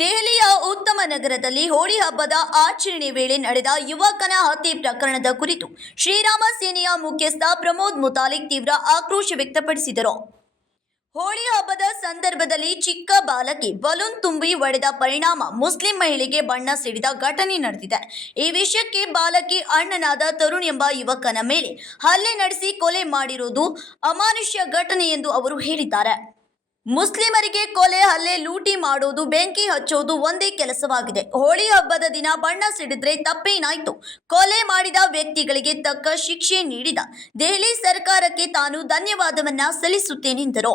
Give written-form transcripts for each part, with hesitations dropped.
ದೆಹಲಿಯ ಉತ್ತಮ ನಗರದಲ್ಲಿ ಹೋಳಿ ಹಬ್ಬದ ಆಚರಣೆ ವೇಳೆ ನಡೆದ ಯುವಕನ ಹತ್ಯೆ ಪ್ರಕರಣದ ಕುರಿತು ಶ್ರೀರಾಮ ಸೇನೆಯ ಮುಖ್ಯಸ್ಥ ಪ್ರಮೋದ್ ಮುತಾಲಿಕ್ ತೀವ್ರ ಆಕ್ರೋಶ ವ್ಯಕ್ತಪಡಿಸಿದರು. ಹೋಳಿ ಹಬ್ಬದ ಸಂದರ್ಭದಲ್ಲಿ ಚಿಕ್ಕ ಬಾಲಕಿ ಬಲೂನ್ ತುಂಬಿ ಒಡೆದ ಪರಿಣಾಮ ಮುಸ್ಲಿಂ ಮಹಿಳೆಗೆ ಬಣ್ಣ ಸಿಡಿದ ಘಟನೆ ನಡೆದಿದೆ. ಈ ವಿಷಯಕ್ಕೆ ಬಾಲಕಿ ಅಣ್ಣನಾದ ತರುಣ್ ಎಂಬ ಯುವಕನ ಮೇಲೆ ಹಲ್ಲೆ ನಡೆಸಿ ಕೊಲೆ ಮಾಡಿರುವುದು ಅಮಾನುಷ್ಯ ಘಟನೆ ಎಂದು ಅವರು ಹೇಳಿದ್ದಾರೆ. ಮುಸ್ಲಿಮರಿಗೆ ಕೊಲೆ, ಹಲ್ಲೆ, ಲೂಟಿ ಮಾಡೋದು, ಬೆಂಕಿ ಹಚ್ಚೋದು ಒಂದೇ ಕೆಲಸವಾಗಿದೆ. ಹೋಳಿ ಹಬ್ಬದ ದಿನ ಬಣ್ಣ ಸಿಡಿದ್ರೆ ತಪ್ಪೇನಾಯ್ತು? ಕೊಲೆ ಮಾಡಿದ ವ್ಯಕ್ತಿಗಳಿಗೆ ತಕ್ಕ ಶಿಕ್ಷೆ ನೀಡಿದ ದೆಹಲಿ ಸರ್ಕಾರಕ್ಕೆ ತಾನು ಧನ್ಯವಾದವನ್ನ ಸಲ್ಲಿಸುತ್ತೇನೆಂದರು.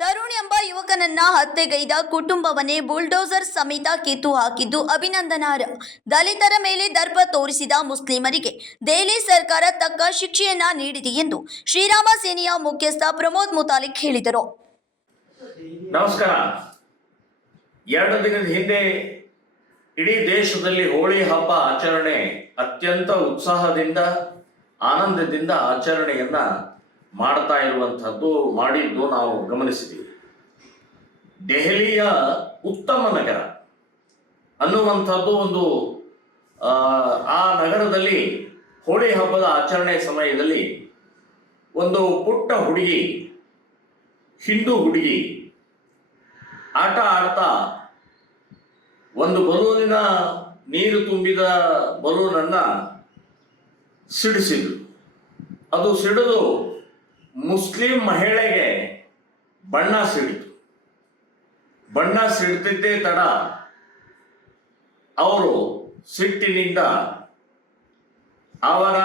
ತರುಣ್ ಎಂಬ ಯುವಕನನ್ನ ಹತ್ಯೆಗೈದ ಕುಟುಂಬವನ್ನೇ ಬುಲ್ಡೋಸರ್ ಸಮೇತ ಕಿತ್ತು ಹಾಕಿದ್ದು ಅಭಿನಂದನಾರ್ಹ. ದಲಿತರ ಮೇಲೆ ದರ್ಪ ತೋರಿಸಿದ ಮುಸ್ಲಿಮರಿಗೆ ದೆಹಲಿ ಸರ್ಕಾರ ತಕ್ಕ ಶಿಕ್ಷೆಯನ್ನ ನೀಡಿದೆ ಎಂದು ಶ್ರೀರಾಮ ಸೇನೆಯ ಮುಖ್ಯಸ್ಥ ಪ್ರಮೋದ್ ಮುತಾಲಿಕ್ ಹೇಳಿದರು. ನಮಸ್ಕಾರ. 2 ದಿನದ ಹಿಂದೆ ಇಡೀ ದೇಶದಲ್ಲಿ ಹೋಳಿ ಹಬ್ಬ ಆಚರಣೆ ಅತ್ಯಂತ ಉತ್ಸಾಹದಿಂದ ಆನಂದದಿಂದ ಆಚರಣೆಯನ್ನ ಮಾಡಿದ್ದು ನಾವು ಗಮನಿಸಿದ್ದೀವಿ. ದೆಹಲಿಯ ಉತ್ತಮ ನಗರ ಅನ್ನುವಂಥದ್ದು ಒಂದು ಆ ನಗರದಲ್ಲಿ ಹೋಳಿ ಹಬ್ಬದ ಆಚರಣೆ ಸಮಯದಲ್ಲಿ ಒಂದು ಪುಟ್ಟ ಹುಡುಗಿ, ಹಿಂದೂ ಹುಡುಗಿ ಆಟ ಆಡ್ತಾ ಒಂದು ಬಲೂನಿನ ನೀರು ತುಂಬಿದ ಬಲೂನನ್ನ ಸಿಡಿಸಿದ್ರು. ಅದು ಸಿಡಿದು ಮುಸ್ಲಿಂ ಮಹಿಳೆಗೆ ಬಣ್ಣ ಸಿಡಿತು. ಬಣ್ಣ ಸಿಡ್ತಿದ್ದೇ ತಡ ಅವರು ಸಿಟ್ಟಿನಿಂದ ಅವರ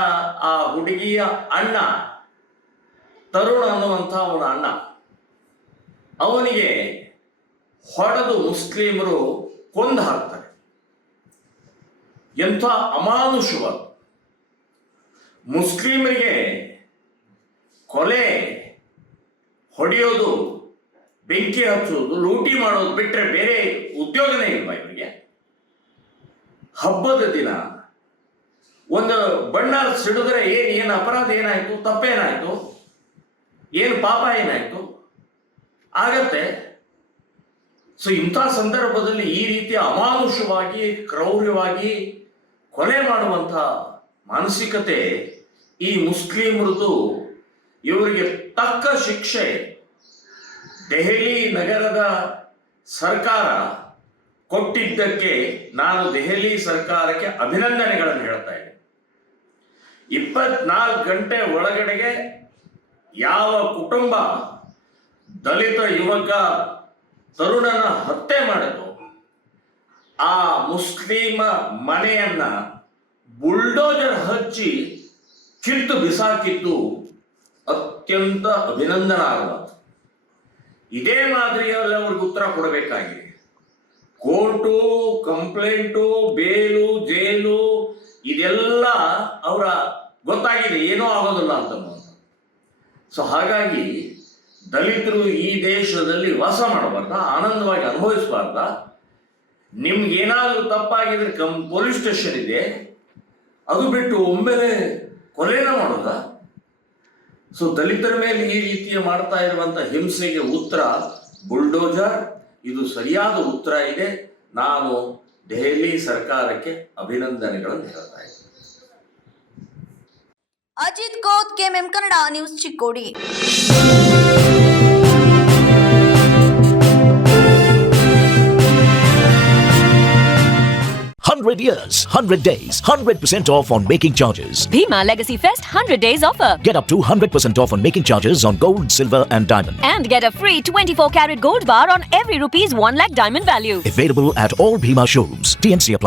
ಆ ಹುಡುಗಿಯ ಅಣ್ಣ, ತರುಣ್ ಅನ್ನುವಂಥ ಅವನ ಅಣ್ಣ, ಅವನಿಗೆ ಹೊಡೆದು ಮುಸ್ಲಿಮರು ಕೊಂದು ಹಾಕ್ತಾರೆ. ಎಂಥ ಅಮಾನುಷವಾದ ಮುಸ್ಲಿಮರಿಗೆ ಕೊಲೆ, ಹೊಡೆಯೋದು, ಬೆಂಕಿ ಹಚ್ಚೋದು, ಲೂಟಿ ಮಾಡೋದು ಬಿಟ್ಟರೆ ಬೇರೆ ಉದ್ಯೋಗನೇ ಇಲ್ವಾ ಇವರಿಗೆ? ಹಬ್ಬದ ದಿನ ಒಂದು ಬಣ್ಣ ಸಿಡಿದ್ರೆ ಏನು ಅಪರಾಧ ಏನಾಯ್ತು? ತಪ್ಪೇನಾಯ್ತು? ಏನು ಪಾಪ ಏನಾಯ್ತು? ಆಗತ್ತೆ. ಸೊ ಇಂಥ ಸಂದರ್ಭದಲ್ಲಿ ಈ ರೀತಿಯ ಅಮಾನುಷವಾಗಿ, ಕ್ರೌರ್ಯವಾಗಿ ಕೊಲೆ ಮಾಡುವಂಥ ಮಾನಸಿಕತೆ ಈ ಮುಸ್ಲಿಮರದು. ಇವರಿಗೆ ತಕ್ಕ ಶಿಕ್ಷೆ ದೆಹಲಿ ನಗರದ ಸರ್ಕಾರ ಕೊಟ್ಟಿದ್ದಕ್ಕೆ ನಾನು ದೆಹಲಿ ಸರ್ಕಾರಕ್ಕೆ ಅಭಿನಂದನೆಗಳನ್ನು ಹೇಳ್ತಾ ಇದ್ದೇನೆ. 24 ಗಂಟೆ ಒಳಗಡೆಗೆ ಯಾವ ಕುಟುಂಬ ದಲಿತ ಯುವಕ ತರುಣನ ಹತ್ಯೆ ಮಾಡಿತು, ಆ ಮುಸ್ಲಿಮ ಮನೆಯನ್ನ ಬುಲ್ಡೋಜರ್ ಹಚ್ಚಿ ಕಿತ್ತು ಬಿಸಾಕಿದ್ದು ಅತ್ಯಂತ ಅಭಿನಂದನಾರ್ಹ. ಇದೇ ಮಾದರಿಯಲ್ಲಿ ಅವ್ರಿಗೆ ಉತ್ತರ ಕೊಡಬೇಕಾಗಿದೆ. ಕೋರ್ಟು, ಕಂಪ್ಲೇಂಟು, ಬೇಲು, ಜೈಲು ಇದೆಲ್ಲ ಅವರ ಗೊತ್ತಾಗಿದೆ, ಏನೂ ಆಗೋದಿಲ್ಲ ಅಂತ. ಸೊ ಹಾಗಾಗಿ ದಲಿತರು ಈ ದೇಶದಲ್ಲಿ ವಾಸ ಮಾಡಬಾರ್ದ, ಆನಂದವಾಗಿ ಅನುಭವಿಸಬಾರ್ದ? ನಿಮ್ಗೇನಾದರೂ ತಪ್ಪಾಗಿದ್ರೆ ಪೊಲೀಸ್ ಸ್ಟೇಷನ್ ಇದೆ, ಅದು ಬಿಟ್ಟು ಒಮ್ಮೆಲೆ ಕೊಲೆನ ಮಾಡೋದ? ಸೊ ದಲಿತರ ಮೇಲೆ ಈ ರೀತಿಯ ಮಾಡ್ತಾ ಇರುವಂತ ಹಿಂಸೆಗೆ ಉತ್ತರ ಬುಲ್ಡೋಜರ್. ಇದು ಸರಿಯಾದ ಉತ್ತರ ಇದೆ. ನಾನು ದೆಹಲಿ ಸರ್ಕಾರಕ್ಕೆ ಅಭಿನಂದನೆಗಳನ್ನು ಹೇಳ್ತಾ ಇದ್ದೇನೆ. Ajit Koth, KMM Kannada news, Chikkodi. 100 years, 100 days, 100% off on making charges. Bhima Legacy Fest 100 days offer. Get up to 100% off on making charges on gold, silver and diamond. And get a free 24 karat gold bar on every rupees 1 lakh diamond value. Available at all Bhima showrooms. TNC apply.